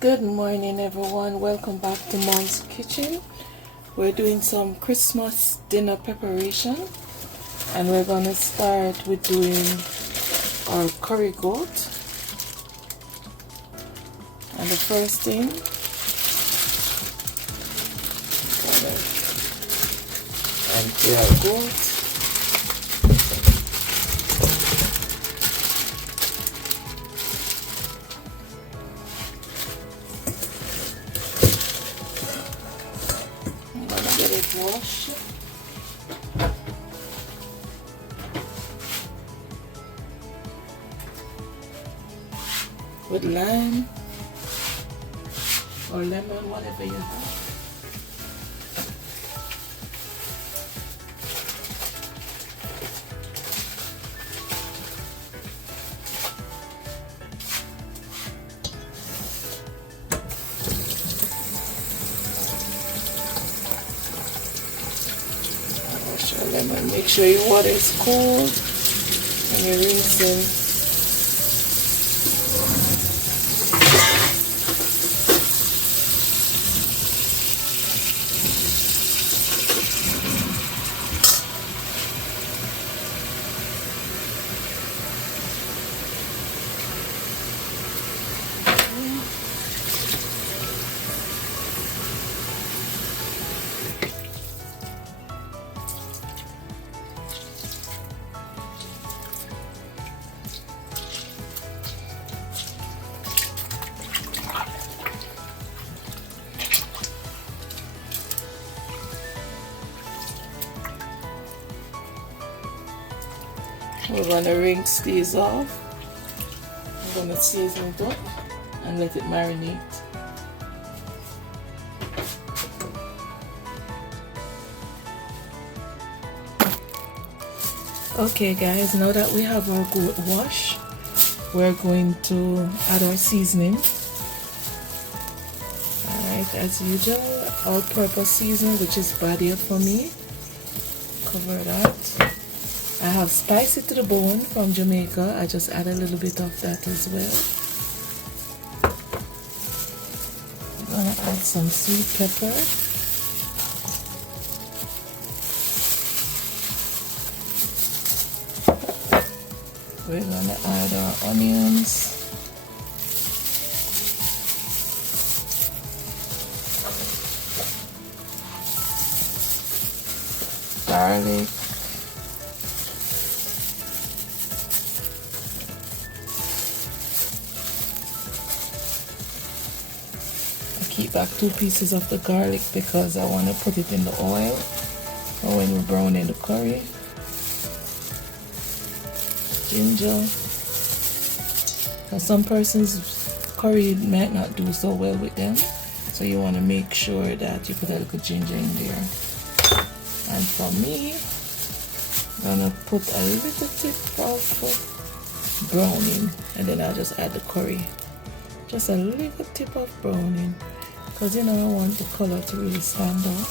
Good morning, everyone. Welcome back to Mom's Kitchen. We're doing some Christmas dinner preparation, and we're gonna start with doing our curry goat. And the first thing, empty our goat. Wash with lime or lemon, whatever you have. Lemon. Make sure your water is cold and you're rinsing. We're gonna rinse these off. I'm gonna season it up and let it marinate. Okay guys, now that we have our goat wash, we're going to add our seasoning. Alright, as usual, all-purpose seasoning, which is Badia for me. Cover that. I have spicy to the bone from Jamaica. I just add a little bit of that as well. I'm gonna add some sweet pepper. We're gonna add our onions. Garlic. Keep back 2 pieces of the garlic because I want to put it in the oil or when we're browning the curry. Ginger. Now some persons curry might not do so well with them, so you want to make sure that you put a little ginger in there. And for me, I'm gonna put a little tip of browning, and then I'll just add the curry. Just a little tip of browning, because you know I want the color to really stand out.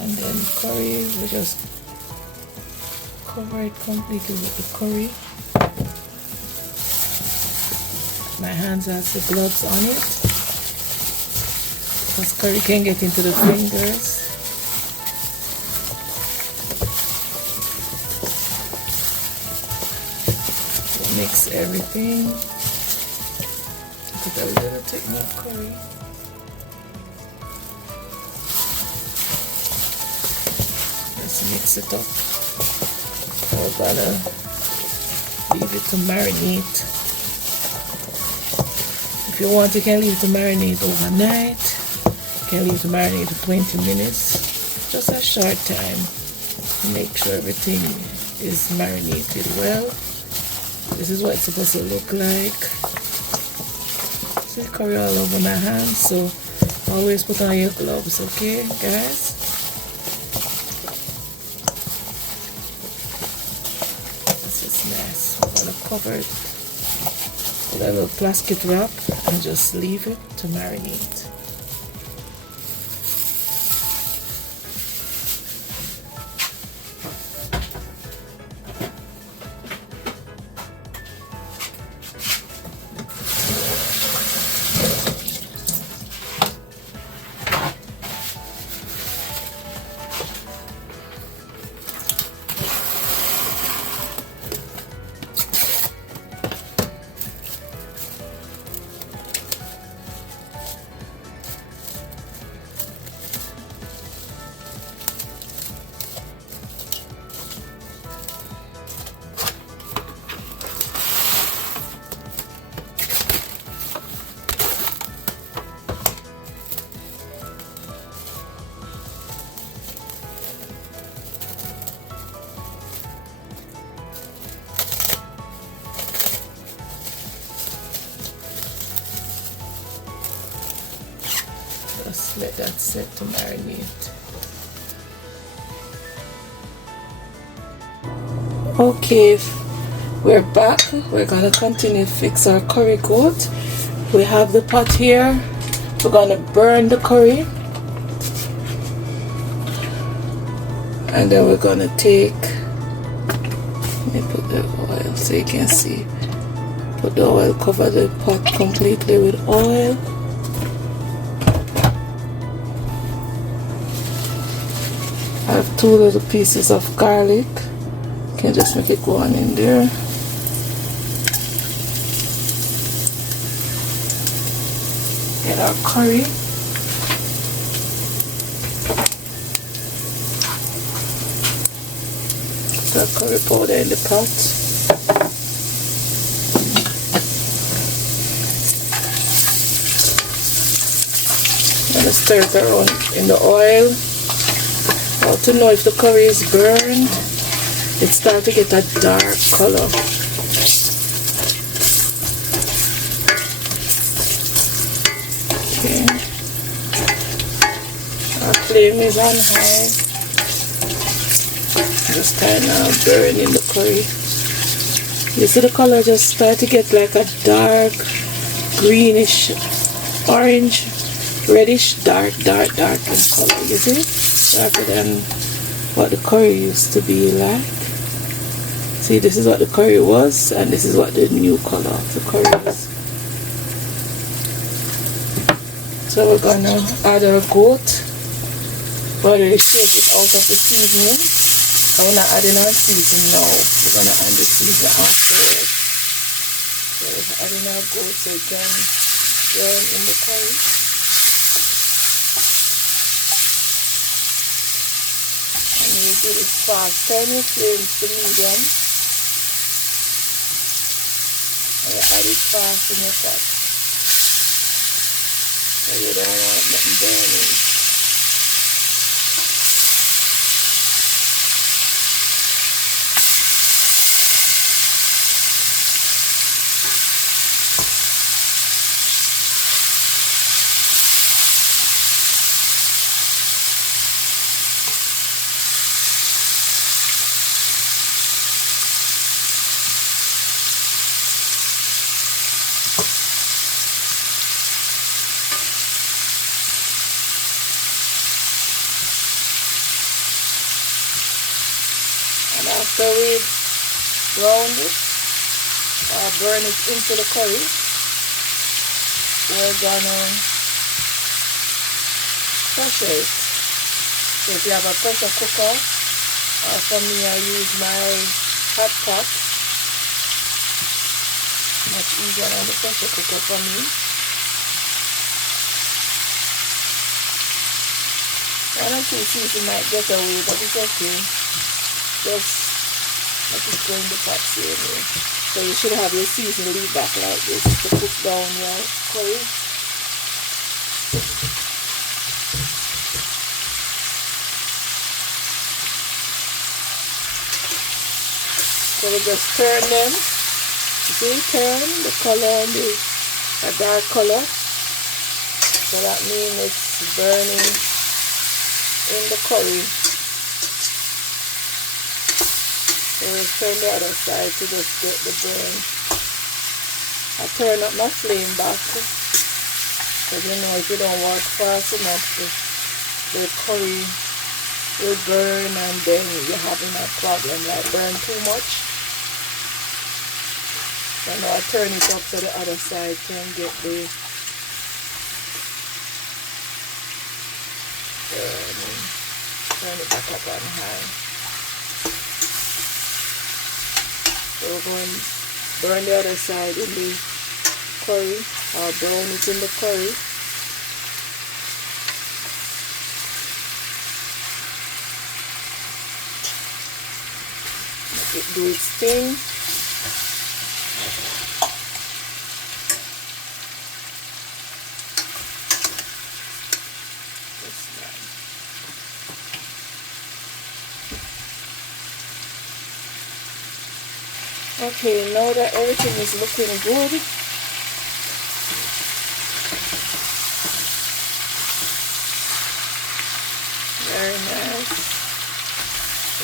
And then curry, we just cover it completely with the curry. My hands has the gloves on it, because curry can get into the fingers. Mix everything. Put a little bit more curry. Just mix it up. We're gonna leave it to marinate. If you want, you can leave it to marinate overnight. You can leave it to marinate for 20 minutes. Just a short time to make sure everything is marinated well. This is what it's supposed to look like. See curry all over my hands, so always put on your gloves, okay guys? This is nice. I'm gonna cover it with a little plastic wrap and just leave it to marinate. just let that set to marinate. Okay, we're back. We're gonna continue to fix our curry goat. We have the pot here. We're gonna burn the curry, and then we're gonna take, let me put the oil so you can see. Put the oil, cover the pot completely with oil. I have 2 little pieces of garlic. You can just make it go on in there. Get our curry. Put our curry powder in the pot. I'm gonna stir it around in the oil. How to know if the curry is burned? It starts to get a dark color. Okay. Our flame is on high. Just kind of burning the curry. You see the color just start to get like a dark greenish orange, reddish, dark in color. You see? Darker than what the curry used to be like. See, this is what the curry was, and this is what the new color of the curry is. So we're gonna add our goat. We're already shake it out of the seasoning. So we're not adding our seasoning now. We're gonna add the seasoning afterwards. So we're adding our goat so it can burn in the curry. And you do this fast. Turn your flames to medium. And you add it fast in your pot. So you don't want nothing burning. After we brown it, or burn it into the curry, we're gonna pressure it. So if you have a pressure cooker, or for me I use my hot pot. Much easier than the pressure cooker for me. I don't think season might get away, but it's okay. Just let it go in the pot same way. So you should have your season lead back like this to cook down your curry. So we just turn them. You see, turn the color and a dark color. So that means it's burning in the curry. So we'll turn the other side to just get the burn. I turn up my flame back because you know if you don't work fast enough the curry will burn and then you're having a problem like burn too much. So now I turn it up so the other side can get the burning. Turn it back up on high. So we're going to burn the other side in the curry, or brown it in the curry. Let it do its thing. Okay, now that everything is looking good,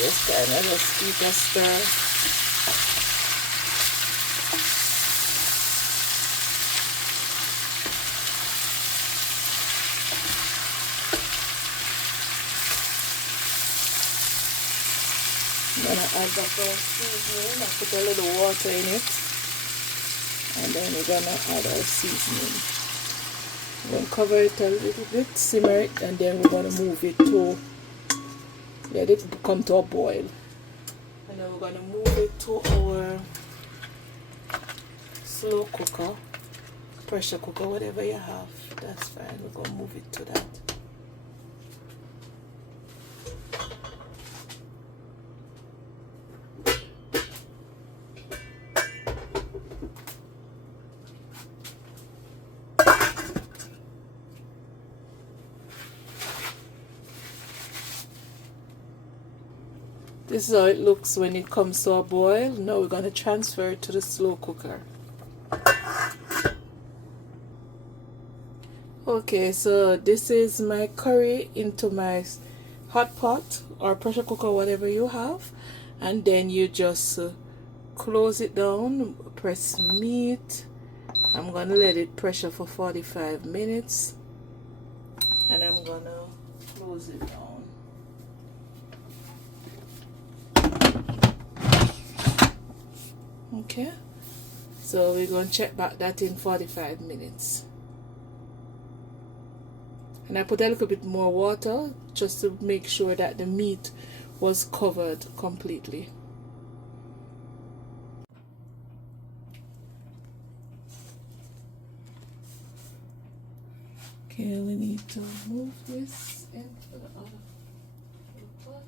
Just kind of just keep a stir. I'm gonna add back our seasoning. I put a little water in it, and then we're gonna add our seasoning. We're gonna cover it a little bit, simmer it, and then we're gonna move it to let it come to a boil. And then we're gonna move it to our slow cooker, pressure cooker, whatever you have. That's fine. We're gonna move it to that. This is how it looks when it comes to a boil. Now we're going to transfer it to the slow cooker. Okay, so this is my curry into my hot pot or pressure cooker, whatever you have. And then you just close it down, press meat. I'm going to let it pressure for 45 minutes. And I'm going to close it down. Okay, so we're going to check back that in 45 minutes. And I put a little bit more water just to make sure that the meat was covered completely. Okay, we need to move this into the other pot.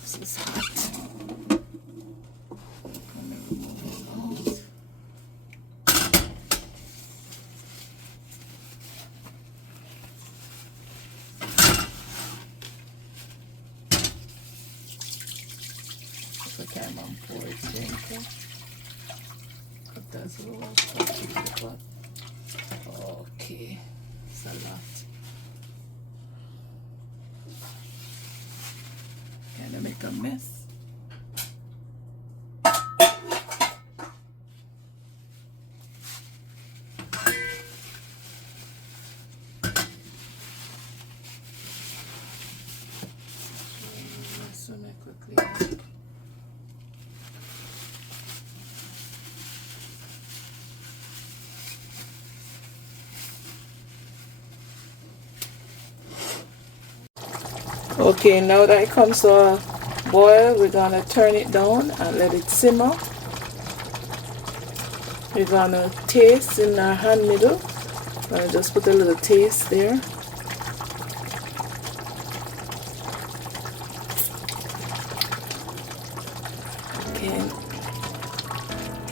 This is hot. Okay, I'm on pour it in. Put that little pot. Okay, it's a lot. Kind of make a mess. Swim it quickly. Okay, now that it comes to a boil, we're gonna turn it down and let it simmer. We're gonna taste in our hand middle. I'm gonna just put a little taste there. Okay.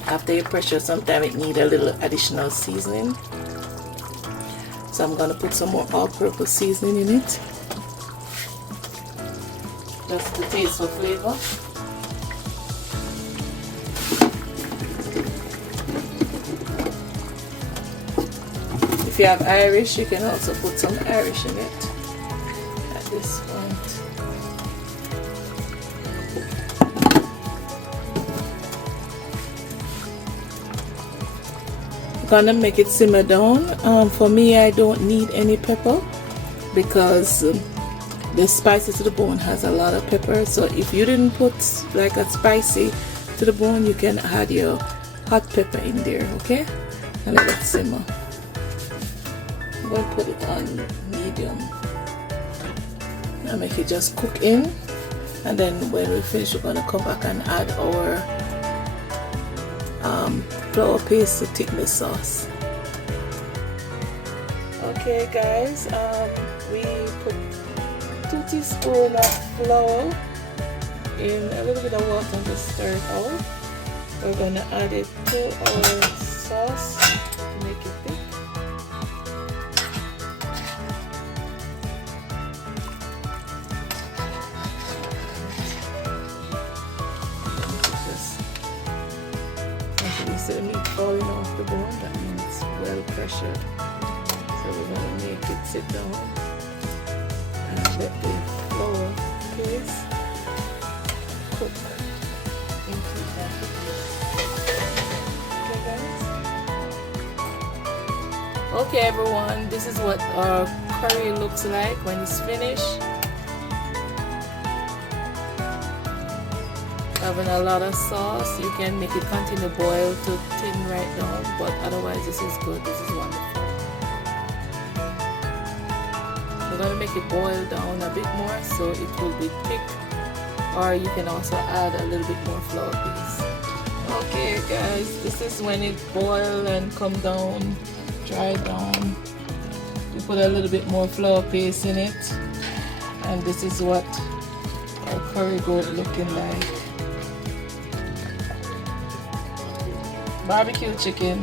After you pressure, sometimes it needs a little additional seasoning. So I'm gonna put some more all-purpose seasoning in it. Just to taste for flavor. If you have Irish, you can also put some Irish in it at this point. I'm gonna make it simmer down. For me, I don't need any pepper because the spicy to the bone has a lot of pepper, so if you didn't put like a spicy to the bone, you can add your hot pepper in there, okay? And let it simmer. I'm going to put it on medium. Now make it just cook in, and then when we finish, we're going to come back and add our flour paste to thicken the sauce. Okay guys, we put 2 teaspoons of flour in a little bit of water and just stir it out. We're gonna add it to our sauce to make it thick. You see the meat falling off the bone, that means it's well pressured. So we're going to make it sit down and let the flour paste cook into that. Okay guys? Okay everyone, this is what our curry looks like when it's finished. Having a lot of sauce, you can make it continue boil to thin right down, but otherwise this is good, this is wonderful. We're going to make it boil down a bit more so it will be thick, or you can also add a little bit more flour paste. Okay guys, this is when it boils and come down, dry down. You put a little bit more flour paste in it, and this is what our curry goat looking like. Barbecue chicken.